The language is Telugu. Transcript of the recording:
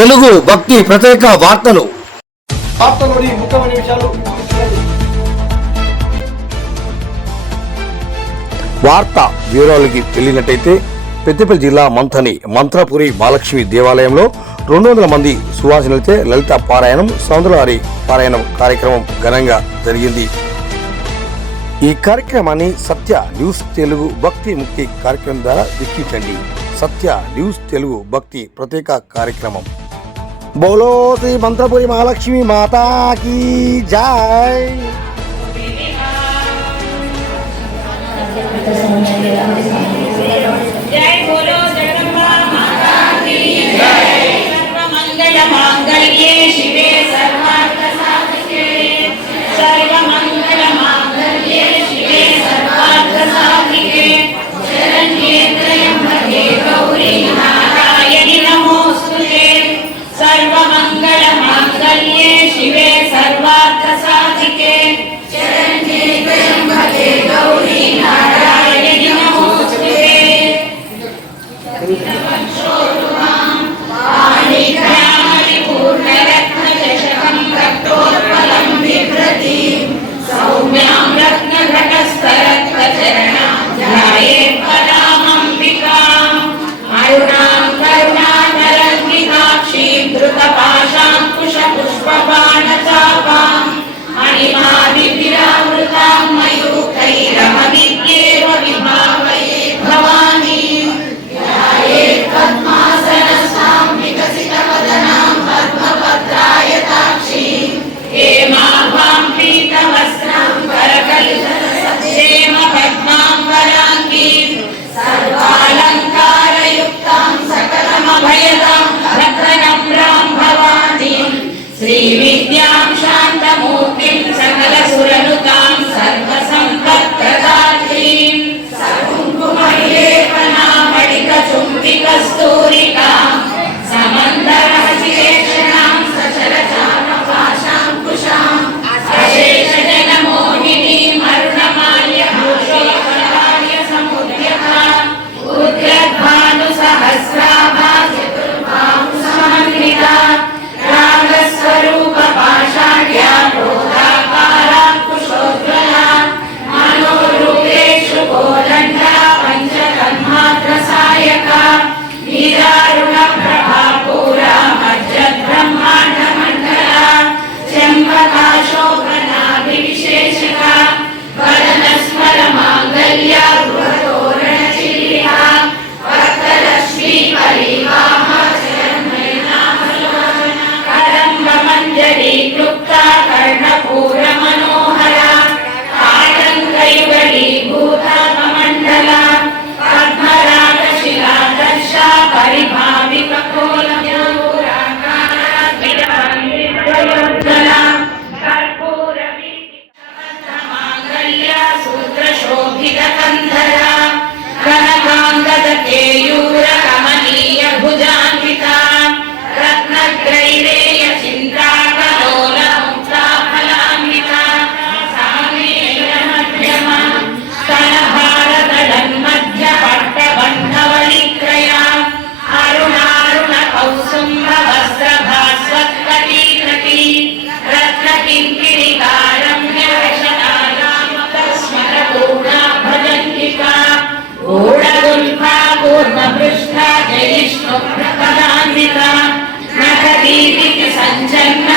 తెలుగు భక్తి ప్రత్యేక వార్తలు. వార్తలోని ముఖ్యమైన విషయాలు. వార్త వివరాలకి వెళ్ళినట్టయితే పెద్దపల్లి జిల్లా మంథని మంత్రపురి మహాలక్ష్మి దేవాలయంలో 200 మంది సువాసినులచే లలిత పారాయణం, సౌందర్యహారి పారాయణం కార్యక్రమం ఘనంగా జరిగింది. ఈ కార్యక్రమాన్ని సత్య న్యూస్ తెలుగు భక్తి ముక్తి కార్యక్రమం ద్వారా వీక్షించండి. సత్య న్యూస్ తెలుగు భక్తి ప్రత్యేక కార్యక్రమం. బోలో శ్రీ మంత్రపురి మహాలక్ష్మి మాతా కీ జై. जय बोलो जगदम्बा माता की जय. सर्वमंगल मांगल्ये शिवे सर्वार्थ साधिके. सर्वमंगल मांगल्ये शिवे सर्वार्थ साधिके. शरण्ये त्र्यंबके गौरी नारायणि नमोस्तुते. सर्वमंगल मांगल्ये शिवे सर्वार्थ साधिके. शरण्ये त्र्यंबके गौरी नारायणि नमोस्तुते. सौम्यां रत्नघटस्तरत्नचरणां ध्यायेत् परामम्बिकाम्. अरुणां करुणातरङ्गिताक्षीं धृतपाशाङ्कुशपुष्पबाणचापाम्. मणिमादिभिरावृतां मयूखैरहमित्येव विभावये भवानीम्. ध्यायेत् पद्मासनस्थां विकसितवदनां पद्मपत्रायताक्षीम्. हेमाभां पीतवस्त्रां करकलितसत्क्षेम पद्माम्बराङ्गीं. सर्वालङ्कारयुक्तां सकलमभयदां भद्रनम्रां भवानीं. श्रीविद्यां शान्तमूर्तिं सकलसुरनुतां सर्वसम्पत्प्रदात्रीं. सकुङ्कुमलेपनामणिकचुम्बिकस्तूरिकां समन्दरहसिकेशनां सचलचापपाशाङ्कुशाम्. अशेषजनमोहिनीम् अरुणमाल्यभूषोपहार्यसमुद्यताम्. उग्रभानुसहस्राभासमन्विताम्. रागस्वरूपपाषाढ्यां क्रोधाकारां कुशोज्ज्वलां. मनोरूपेषु गोदण्डा पञ्चतन्मात्रसायका. नीरारुणप्रभापूरा मज्जद्ब्रह्माण्डमण्डला. चम्पकाशोभनाभिविशेषका. वदनस्मरमाङ्गल्या गृहतोरणचिह्निका. वक्त्रलक्ष्मी परिवाहा चरणनयनामलोचना. करम्बमञ्जरी क्लुप्ता कर्णपूरमनोहरा. आटङ्कयुगलीभूता कमण्डला. पद्मरागशिलादर्शा परिभाविककोलमूराकारा. विद्वयोज्ज्वला. कर्पूरवीतिमाङ्गल्या सूत्रशोभितकन्धरा. कनकाङ्गदकेयूरकमनीयभुजान्विता. रत्नग्रैरेयचिन्ताकलोलमुक्ताफलान्विता. सामेयमध्यमा स्तनभारतलन्मध्यपट्टबन्धवनिक्रया. अरुणारुणकौसुम्भवस्त्रभास्वत्कटीकटी. रत्नकिङ्किणिकारम्यरशनायामकस्मरपूर्णा भजन्तिका. गूढगुल्फा पूर्णपृष्ठा जयिष्णुप्रपदान्विता. नखदीपिति सञ्चन्न